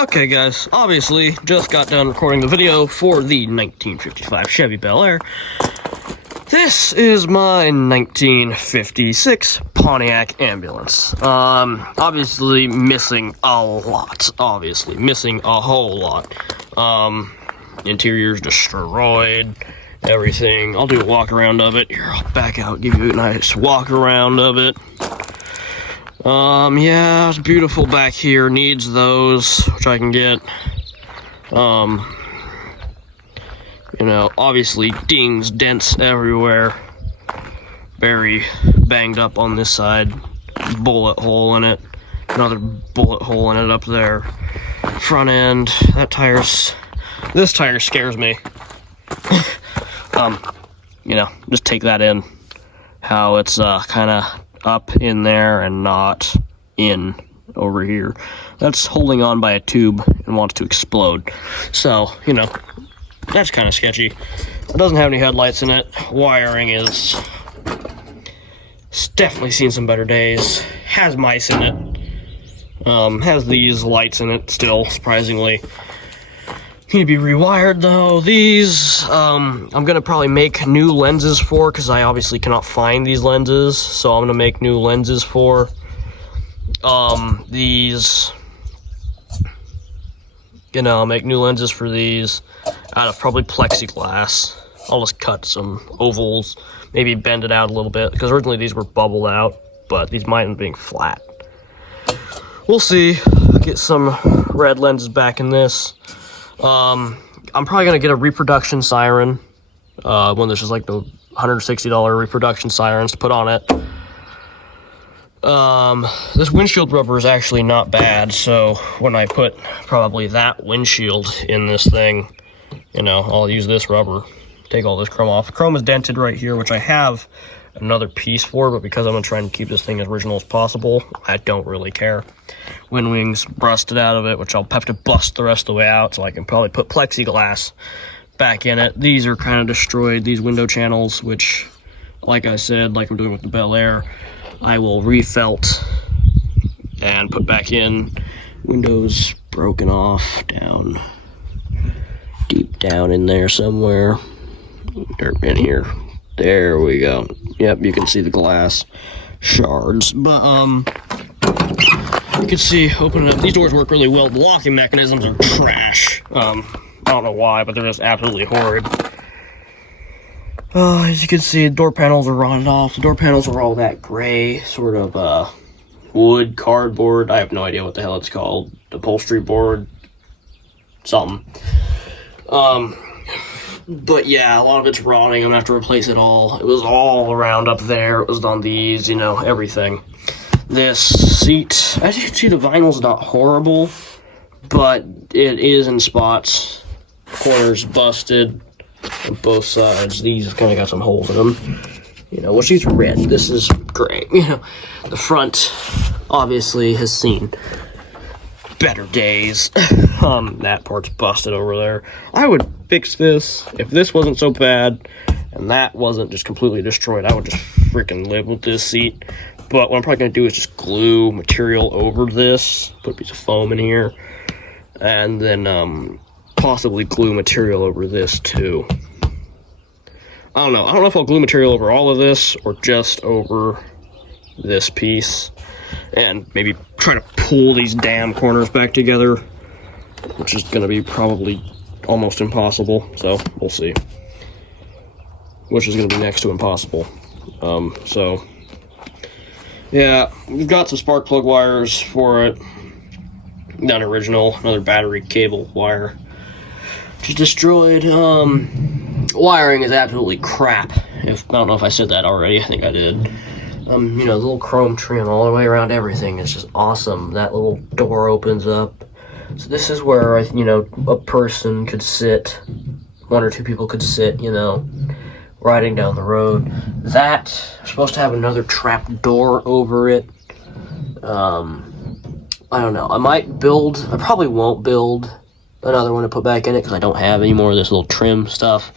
Okay guys, obviously just got done recording the video for the 1955 Chevy Bel Air. This is my 1956 Pontiac Ambulance. Obviously missing a lot. Obviously missing a whole lot. Interior's destroyed. Everything. I'll do a walk around of it. Here, I'll back out, give you a nice walk around of it. Yeah, it's beautiful back here. Needs those, which I can get. You know, obviously dings, dents everywhere. Very banged up on this side. Bullet hole in it. Another bullet hole in it up there. Front end. This tire scares me. You know, just take that in. How it's kind of up in there and not in over here. That's holding on by a tube and wants to explode. So, you know, that's kind of sketchy. It doesn't have any headlights in it. Wiring is... It's definitely seen some better days. Has mice in it. Has these lights in it still, surprisingly. Need to be rewired though. These, I'm gonna probably make new lenses for, because I obviously cannot find these lenses, so I'm gonna make new lenses for. These, you know, I'll make new lenses for these out of probably plexiglass. I'll just cut some ovals, maybe bend it out a little bit, because originally these were bubbled out, but these might end up being flat. We'll see. Get some red lenses back in this. I'm probably gonna get a reproduction siren, one that's just like the $160 reproduction sirens to put on it. This windshield rubber is actually not bad, so when I put probably that windshield in this thing, you know, I'll use this rubber, take all this chrome off. The chrome is dented right here, which I have another piece for, but because I'm gonna try and keep this thing as original as possible, I don't really care. Wind wings busted out of it, which I'll have to bust the rest of the way out, so I can probably put plexiglass back in it. These are kind of destroyed, these window channels, which, like I said, like I'm doing with the Bel Air, I will refelt and put back in. Windows broken off down, deep down in there somewhere. Dirt in here. There we go. Yep, you can see the glass shards. But, you can see, opening up, these doors work really well. The locking mechanisms are trash. I don't know why, but they're just absolutely horrid. As you can see, the door panels are rotted off. The door panels are all that gray, sort of, wood, cardboard. I have no idea what the hell it's called. Upholstery board. Something. But yeah, a lot of it's rotting. I'm gonna have to replace it all. It was all around up there. It was on these, you know, everything. This seat, as you can see, the vinyl's not horrible, but it is in spots. Corners busted on both sides. These have kind of got some holes in them. You know, which these are red. This is gray. You know, the front obviously has seen better days. That part's busted over there. I would fix this if this wasn't so bad and that wasn't just completely destroyed. I would just freaking live with this seat. But what I'm probably going to do is just glue material over this, put a piece of foam in here, and then possibly glue material over this too. I don't know. I don't know if I'll glue material over all of this or just over this piece. And maybe try to pull these damn corners back together, which is going to be probably almost impossible. So we'll see. Which is going to be next to impossible. So... yeah, we've got some spark plug wires for it. Not original, another battery cable wire. Just destroyed. Wiring is absolutely crap. I don't know if I said that already, I think I did. You know, the little chrome trim all the way around everything is just awesome. That little door opens up. So this is where, you know, a person could sit, one or two people could sit, you know, riding down the road. That is supposed to have another trap door over it. I don't know. I probably won't build another one to put back in it because I don't have any more of this little trim stuff.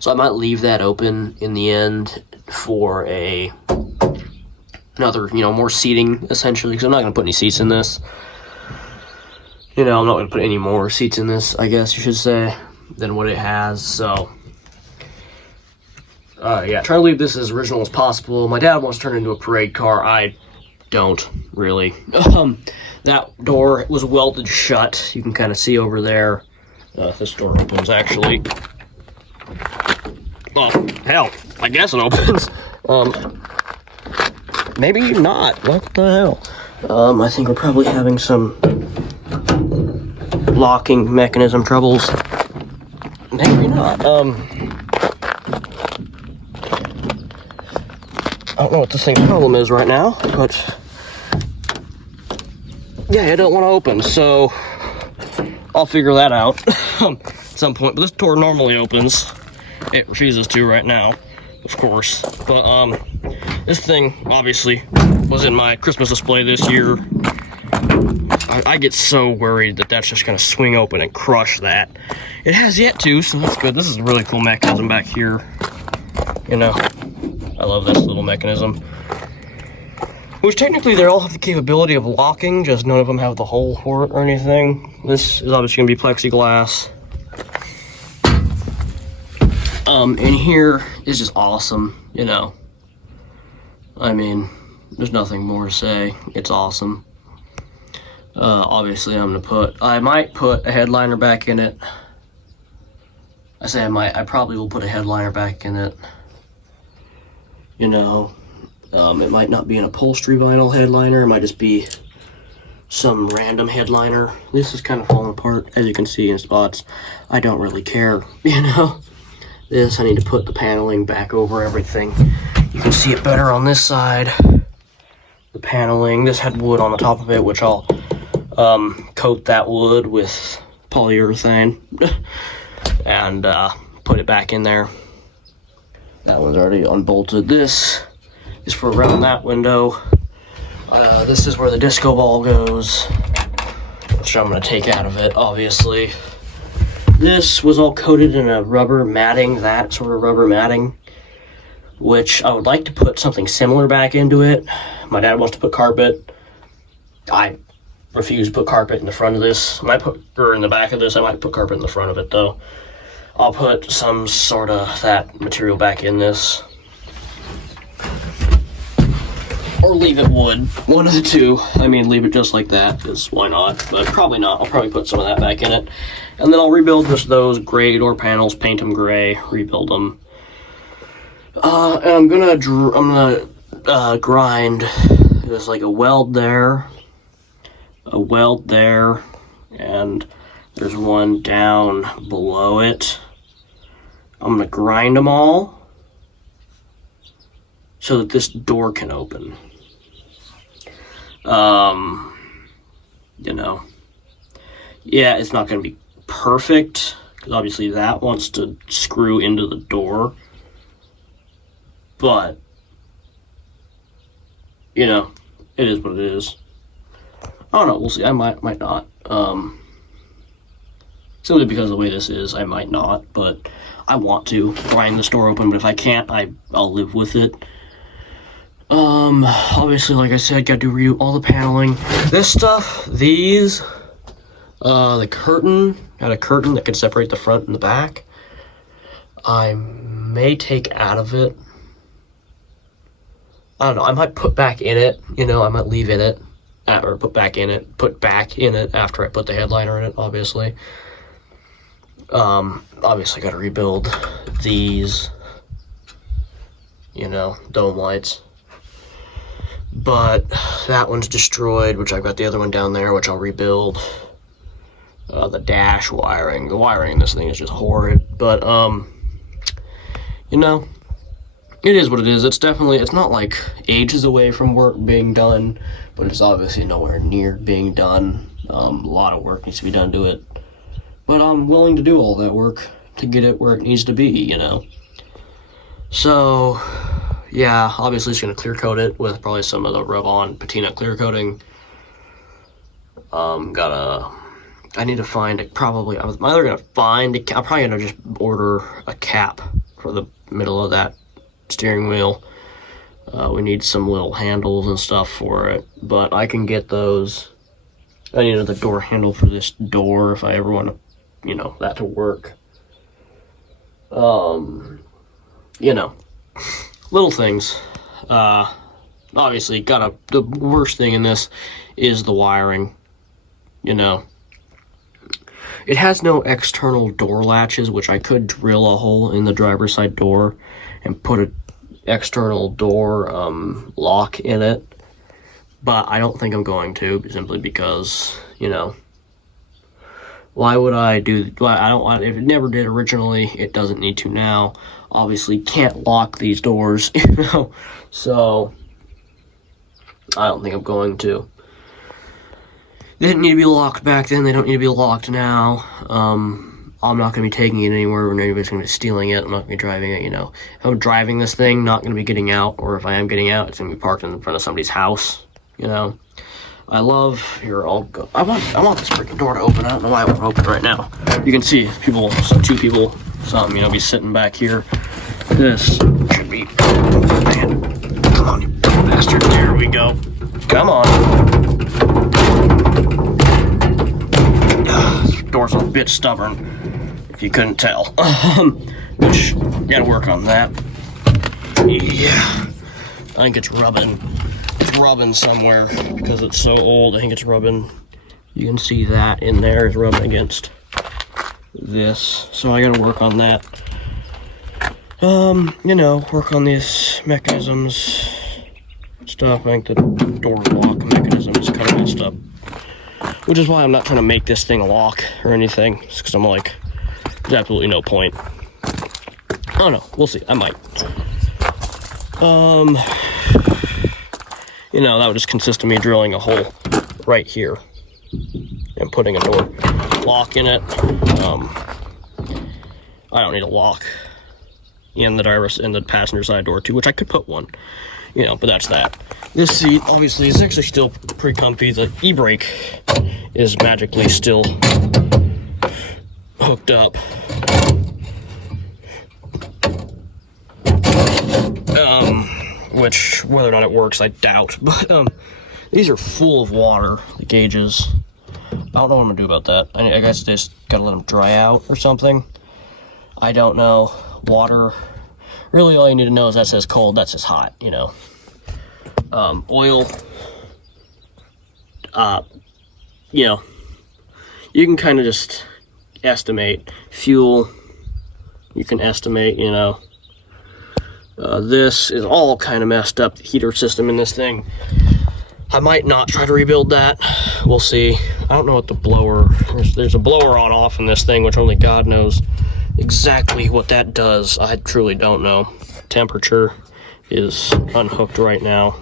So I might leave that open in the end for another, you know, more seating essentially, because I'm not going to put any seats in this. you know, I'm not going to put any more seats in this, I guess you should say, than what it has. So, yeah, try to leave this as original as possible. My dad wants to turn it into a parade car. I don't, really. That door was welded shut. You can kind of see over there. This door opens, actually. Oh, hell, I guess it opens. Maybe not. What the hell? I think we're probably having some locking mechanism troubles. Maybe not. I don't know what this thing's problem is right now, but yeah, it don't want to open, so I'll figure that out at some point. But this door normally opens. It refuses to right now, of course. But this thing obviously was in my Christmas display this year. I get so worried that that's just gonna swing open and crush that. It has yet to, so that's good. This is a really cool mechanism back here. You know, I love this little mechanism. Which technically they all have the capability of locking, just none of them have the hole for it or anything. This is obviously gonna be plexiglass. And here is just awesome, you know. I mean, there's nothing more to say. It's awesome. Obviously I might put a headliner back in it. I probably will put a headliner back in it. You know, it might not be an upholstery vinyl headliner. It might just be some random headliner. This is kind of falling apart, as you can see in spots. I don't really care, you know. This, I need to put the paneling back over everything. You can see it better on this side. The paneling, this had wood on the top of it, which I'll coat that wood with polyurethane and put it back in there. That one's already unbolted. This is for around that window. This is where the disco ball goes, which I'm going to take out of it, obviously. This was all coated in a rubber matting, that sort of rubber matting, which I would like to put something similar back into it. My dad wants to put carpet. I refuse to put carpet in the front of this. I might put, or in the back of this, I might put carpet in the front of it though. I'll put some sort of that material back in this. Or leave it wood, one of the two. I mean, leave it just like that, because why not? But probably not. I'll probably put some of that back in it. And then I'll rebuild just those gray door panels, paint them gray, rebuild them. And I'm gonna grind. There's like a weld there, and there's one down below it. I'm gonna grind them all so that this door can open. You know, yeah, it's not gonna be perfect, because obviously that wants to screw into the door, but you know, it is what it is. I don't know, we'll see. I might not. Simply because of the way this is, I might not, but I want to grind this door open, but if I can't, I'll live with it. Obviously, like I said, gotta redo all the paneling. This stuff, these, the curtain, got a curtain that could separate the front and the back. I may take out of it. I don't know, I might put back in it, you know, I might leave in it, or put back in it after I put the headliner in it, obviously. Obviously gotta rebuild these, you know, dome lights. But that one's destroyed, which I've got the other one down there, which I'll rebuild. The dash wiring. The wiring in this thing is just horrid. But, you know, it is what it is. It's not like ages away from work being done, but it's obviously nowhere near being done. A lot of work needs to be done to it. But I'm willing to do all that work to get it where it needs to be, you know. So, yeah, obviously it's going to clear coat it with probably some of the rub-on patina clear coating. I need to find I'm probably going to just order a cap for the middle of that steering wheel. We need some little handles and stuff for it, but I can get those I need another door handle for this door if I ever want to, you know, that to work. You know, little things. Obviously, the worst thing in this is the wiring, you know. It has no external door latches, which I could drill a hole in the driver's side door and put an external door lock in it. But I don't think I'm going to, simply because, you know, why would I do, I don't want, if it never did originally, it doesn't need to now. Obviously can't lock these doors, you know, so I don't think I'm going to. They didn't need to be locked back then, they don't need to be locked now. I'm not going to be taking it anywhere where anybody's going to be stealing it. I'm not going to be driving it, you know. If I'm driving this thing, not going to be getting out, or if I am getting out, it's going to be parked in front of somebody's house, you know. I love, here, I'll go, I want this freaking door to open. I don't know why it won't open right now. You can see people, two people, something, you know, be sitting back here. This should be, man, come on, you bastard, there we go. Come on. This door's a bit stubborn, if you couldn't tell. Which, gotta work on that. Yeah, I think it's rubbing somewhere because it's so old. I think it's rubbing. You can see that in there is rubbing against this, so I gotta work on that. You know, work on these mechanisms stuff. I think the door lock mechanism is kind of messed up, which is why I'm not trying to make this thing a lock or anything, just because I'm like, there's absolutely no point. I don't know, we'll see, I might. You know, that would just consist of me drilling a hole right here and putting a door lock in it. I don't need a lock in the passenger side door too, which I could put one, you know, but that's that. This seat obviously is actually still pretty comfy. The e-brake is magically still hooked up. Which, whether or not it works, I doubt. But these are full of water, the gauges. I don't know what I'm gonna do about that. I guess I just gotta let them dry out or something. I don't know. Water, really all you need to know is that says cold, that says hot, you know. Oil, you know, you can kind of just estimate. Fuel, you can estimate, you know. This is all kind of messed up, the heater system in this thing. I might not try to rebuild that. We'll see. I don't know what the blower, there's a blower on off in this thing, which only God knows exactly what that does. I truly don't know. Temperature is unhooked right now.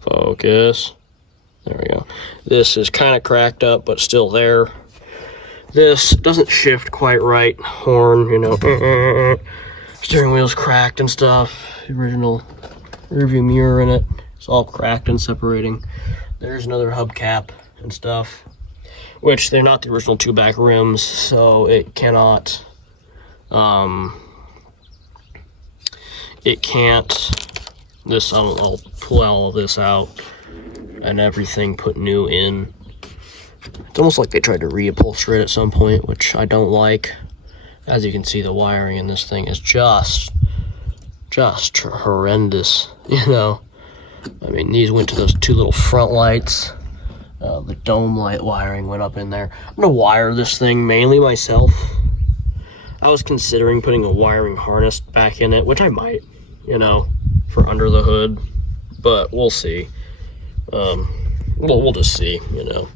Focus. There we go. This is kind of cracked up, but still there. This doesn't shift quite right. Horn, you know. Steering wheel's cracked and stuff. The original rearview mirror in it. It's all cracked and separating. There's another hubcap and stuff, which they're not the original two back rims, so it cannot, it can't, this, I'll pull all of this out and everything, put new in. It's almost like they tried to reupholster it at some point, which I don't like. As you can see, the wiring in this thing is just horrendous, you know. I mean, these went to those two little front lights. The dome light wiring went up in there. I'm gonna wire this thing mainly myself. I was considering putting a wiring harness back in it, which I might, you know, for under the hood, but we'll see. We'll just see, you know.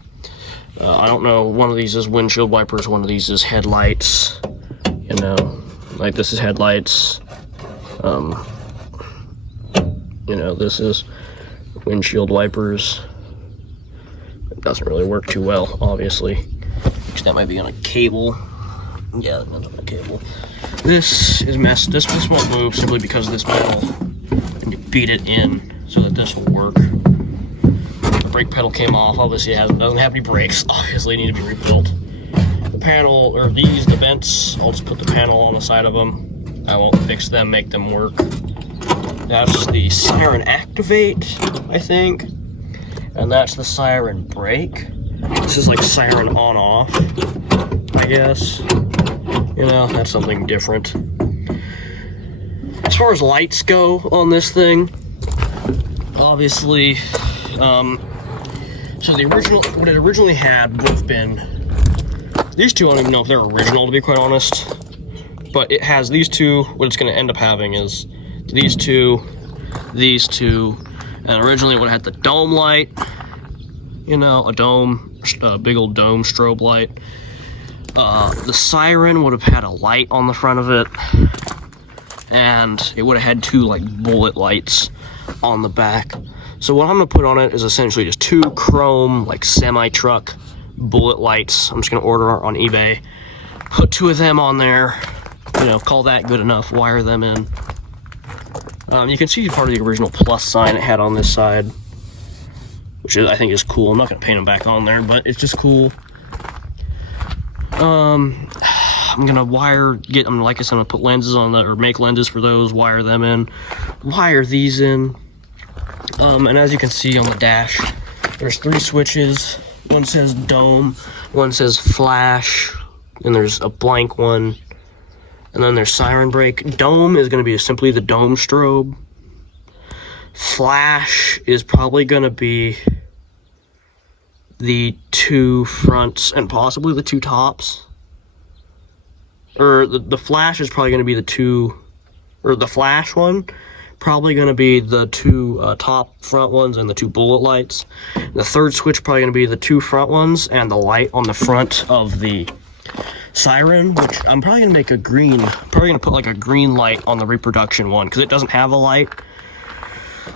I don't know, one of these is windshield wipers, one of these is headlights, you know, like this is headlights. You know, this is windshield wipers. It doesn't really work too well, obviously. That might be on a cable. Yeah, that's on a cable. This is messed. This won't move simply because of this metal. And you feed it in so that this will work. The brake pedal came off. Obviously, it doesn't have any brakes. Obviously, need to be rebuilt. The panel, or these, the vents, I'll just put the panel on the side of them. I won't fix them, make them work. That's the siren activate, I think. And that's the siren brake. This is like siren on off, I guess. You know, that's something different. As far as lights go on this thing, obviously, so the original, what it originally had would have been these two. I don't even know if they're original, to be quite honest, but it has these two. What it's going to end up having is these two, and originally it would have had the dome light, you know, a big old dome strobe light. The siren would have had a light on the front of it, and it would have had two like bullet lights on the back. So what I'm gonna put on it is essentially just two chrome like semi-truck bullet lights. I'm just gonna order on eBay, put two of them on there, you know, call that good enough, wire them in. You can see part of the original plus sign it had on this side, which I think is cool. I'm not gonna paint them back on there, but it's just cool. I'm gonna like I said, I'm gonna put lenses on that, or make lenses for those, wire them in, wire these in. And as you can see on the dash, there's 3 switches. One says dome, one says flash, and there's a blank one. And then there's siren brake. Dome is going to be simply the dome strobe. Flash is probably going to be the 2 fronts and possibly the 2 tops. Or the flash is probably going to be the 2, or the flash one, probably going to be the 2 top front ones and the 2 bullet lights. The 3rd switch probably going to be the 2 front ones and the light on the front of the siren, which I'm probably gonna make a green. Probably gonna put like a green light on the reproduction one because it doesn't have a light.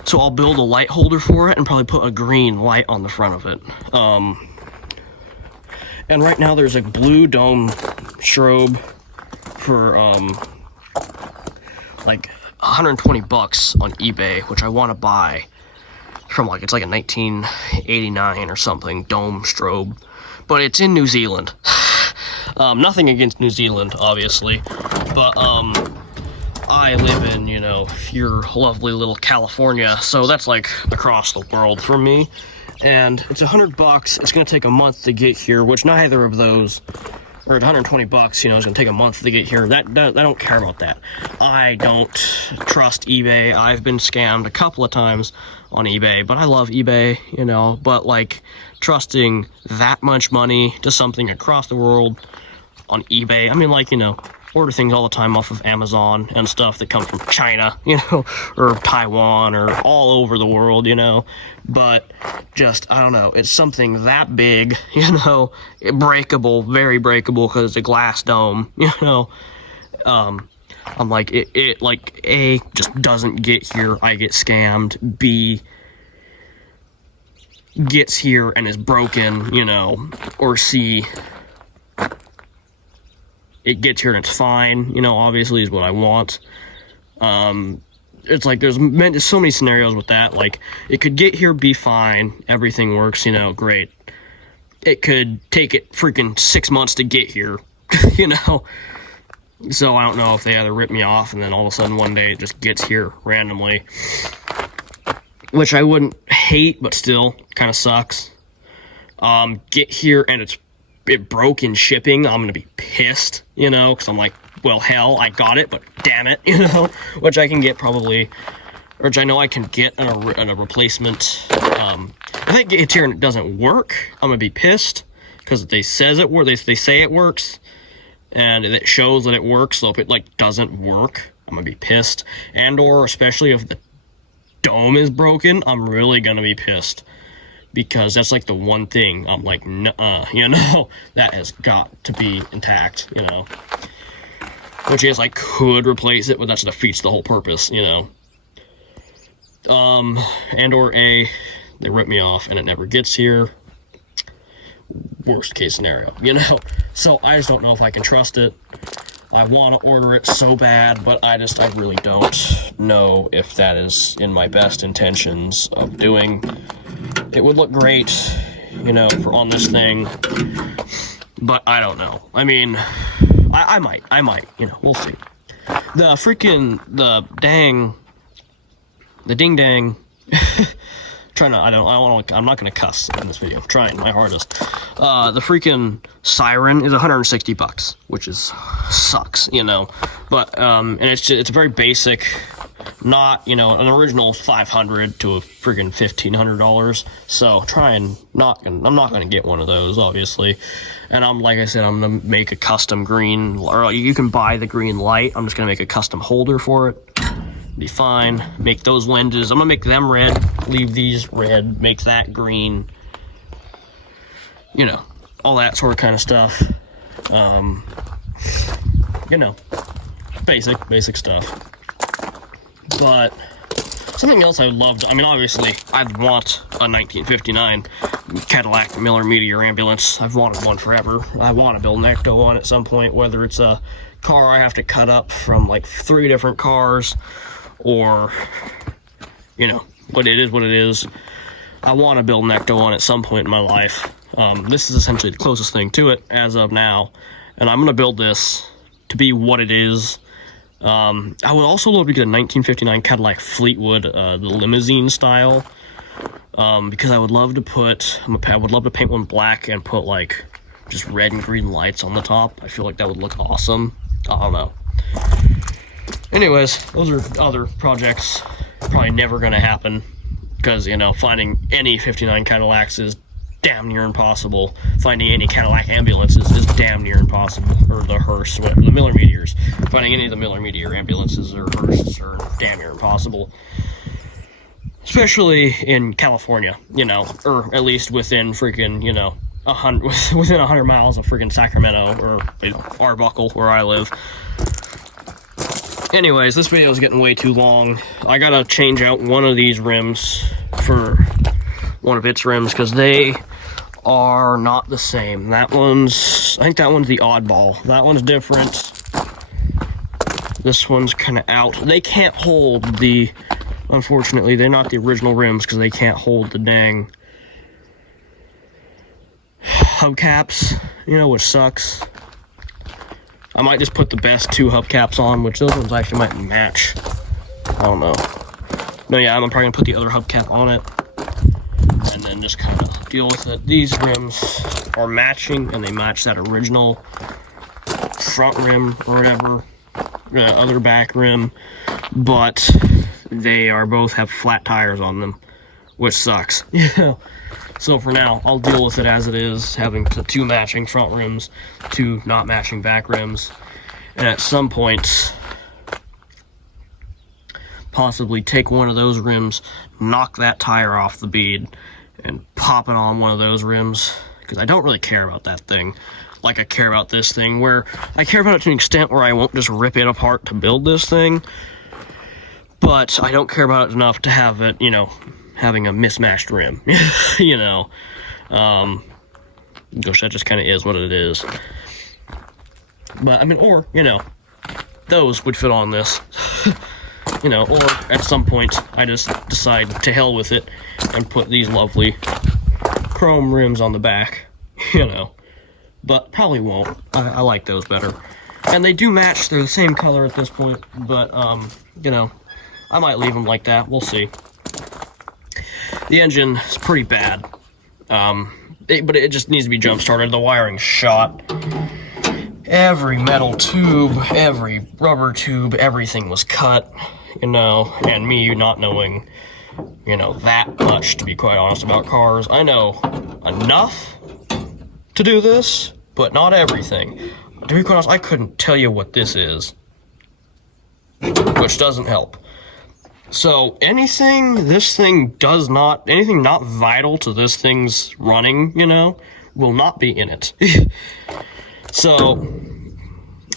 So I'll build a light holder for it and probably put a green light on the front of it. And right now there's a blue dome strobe for like 120 bucks on eBay, which I want to buy from like, it's like a 1989 or something dome strobe, but it's in New Zealand. Nothing against New Zealand, obviously, but I live in, you know, your lovely little California, so that's like across the world for me, and it's 100 bucks. It's gonna take a month to get here, which neither of those, or 120 bucks, you know, is gonna take a month to get here. I don't care about that. I don't trust eBay. I've been scammed a couple of times on eBay, but I love eBay, you know, but like trusting that much money to something across the world on eBay, I mean, like, you know, order things all the time off of Amazon and stuff that come from China, you know, or Taiwan, or all over the world, you know, but just, I don't know, it's something that big, you know, breakable, very breakable, because it's a glass dome, you know. I'm like, it like, A, just doesn't get here, I get scammed, B, gets here and is broken, you know, or C, it gets here and it's fine, you know, obviously is what I want. It's like there's so many scenarios with that. Like, it could get here, be fine, everything works, you know, great. It could take it freaking 6 months to get here, you know. So I don't know if they either rip me off and then all of a sudden one day it just gets here randomly, which I wouldn't hate, but still kind of sucks. Get here and it broke in shipping, I'm gonna be pissed, you know, because I'm like, well, hell, I got it, but damn it, you know, which I can get probably, or which I know I can get in a replacement. If it gets here and it doesn't work, I'm gonna be pissed, because they say it works, and it shows that it works. So if it like doesn't work, I'm gonna be pissed, and or especially if the dome is broken, I'm really gonna be pissed. Because that's like the one thing I'm like, nuh-uh, you know, that has got to be intact, you know. Which is, I could replace it, but that defeats the whole purpose, you know. And or A, they rip me off and it never gets here. Worst case scenario, you know. So I just don't know if I can trust it. I want to order it so bad, but I really don't know if that is in my best intentions of doing. It would look great, you know, on this thing, but I don't know. I mean, I might, you know, we'll see. The ding dang I'm not gonna cuss in this video. I'm trying my hardest. The freaking siren is $160, which sucks, you know. But and it's a very basic, not, you know, an original $500 to a freaking $1,500. So I'm not gonna get one of those, obviously. And like I said, I'm gonna make a custom green, or you can buy the green light. I'm just gonna make a custom holder for it. Be fine. Make those lenses. I'm gonna make them red, leave these red, make that green. You know, all that sort of kind of stuff. You know, basic stuff. But something else I would love to, I mean, obviously, I'd want a 1959 Cadillac Miller Meteor ambulance. I've wanted one forever. I want to build an Ecto one at some point, whether it's a car I have to cut up from like 3 different cars, or, you know, what it is. I want to build an Ecto one at some point in my life. This is essentially the closest thing to it as of now, and I'm going to build this to be what it is. I would also love to get a 1959 Cadillac Fleetwood, the limousine style, because I would love to paint one black and put like just red and green lights on the top. I feel like that would look awesome. I don't know. Anyways, those are other projects probably never gonna happen, because, you know, finding any 59 Cadillacs is damn near impossible. Finding any Cadillac ambulances is damn near impossible. Or the hearse, whatever, the Miller Meteors. Finding any of the Miller Meteor ambulances or hearses are damn near impossible. Especially in California, you know, or at least within freaking, you know, within 100 miles of freaking Sacramento, or, you know, Arbuckle, where I live. Anyways, this video is getting way too long. I gotta change out one of these rims for one of its rims, because they are not the same. I think that one's the oddball. That one's different. This one's kind of out. They can't hold unfortunately, they're not the original rims, because they can't hold the dang hubcaps, you know, which sucks. I might just put the best 2 hubcaps on, which those ones actually might match. I don't know. No, yeah, I'm probably gonna put the other hubcap on it, and then just kind of deal with it. These rims are matching, and they match that original front rim or whatever, other back rim, but they both have flat tires on them, which sucks. Yeah. So for now, I'll deal with it as it is, having 2 matching front rims, 2 not matching back rims, and at some point, possibly take one of those rims, knock that tire off the bead, and pop it on one of those rims, because I don't really care about that thing like I care about this thing, where I care about it to an extent where I won't just rip it apart to build this thing, but I don't care about it enough to have it, you know, having a mismatched rim. You know, gosh, that just kind of is what it is. But I mean, or, you know, those would fit on this. You know, or at some point I just decide to hell with it and put these lovely chrome rims on the back, you know, but probably won't. I like those better, and they do match. They're the same color at this point, but you know, I might leave them like that. We'll see. The engine is pretty bad, but it just needs to be jump started. The wiring's shot. Every metal tube, every rubber tube, everything was cut, you know, and me not knowing, you know, that much, to be quite honest, about cars. I know enough to do this, but not everything. To be quite honest, I couldn't tell you what this is, which doesn't help. So anything not vital to this thing's running, you know, will not be in it. So,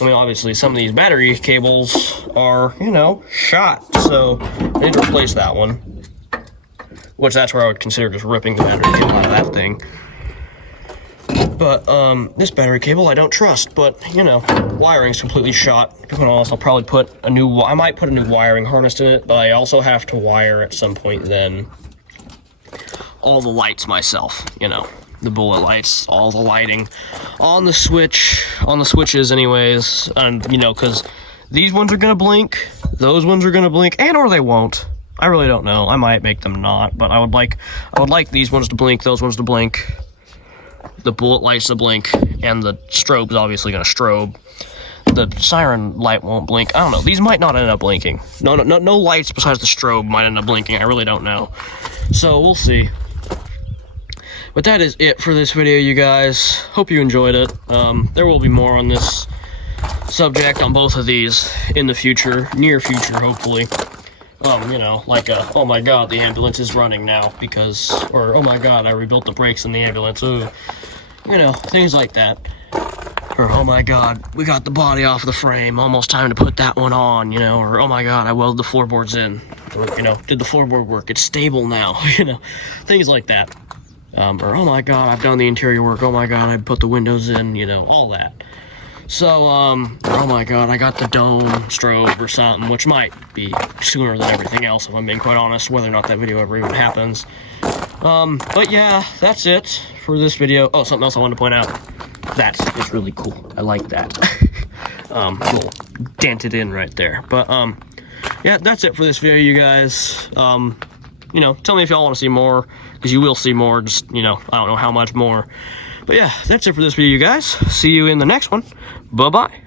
I mean, obviously some of these battery cables are, you know, shot, so I need to replace that one, which that's where I would consider just ripping the battery cable out of that thing. But this battery cable I don't trust, but, you know, wiring's completely shot. To be honest, I'll probably I might put a new wiring harness in it, but I also have to wire at some point then all the lights myself, you know, the bullet lights, all the lighting on the switches anyways, and, you know, because these ones are gonna blink, those ones are gonna blink, and or they won't, I really don't know. I might make them not, but I would like these ones to blink, those ones to blink, the bullet lights to blink, and the strobe's obviously going to strobe. The siren light won't blink. I don't know. These might not end up blinking. No lights besides the strobe might end up blinking. I really don't know. So we'll see. But that is it for this video, you guys. Hope you enjoyed it. There will be more on this subject on both of these in the future, near future, hopefully. You know, like oh my god, the ambulance is running now because, or oh my god, I rebuilt the brakes in the ambulance. Ooh. You know, things like that. Or oh my god, we got the body off the frame, almost time to put that one on, you know. Or oh my god, I welded the floorboards in. Or, you know, did the floorboard work, it's stable now, you know. Things like that. Or oh my god, I've done the interior work, oh my god, I put the windows in, you know, all that. So, oh my god, I got the dome strobe or something, which might be sooner than everything else, if I'm being quite honest, whether or not that video ever even happens. But yeah, that's it for this video. Oh, something else I wanted to point out. That is really cool. I like that. Little dented in right there. But, yeah, that's it for this video, you guys. You know, tell me if y'all want to see more, because you will see more, just, you know, I don't know how much more. But yeah, that's it for this video, you guys. See you in the next one. Bye-bye.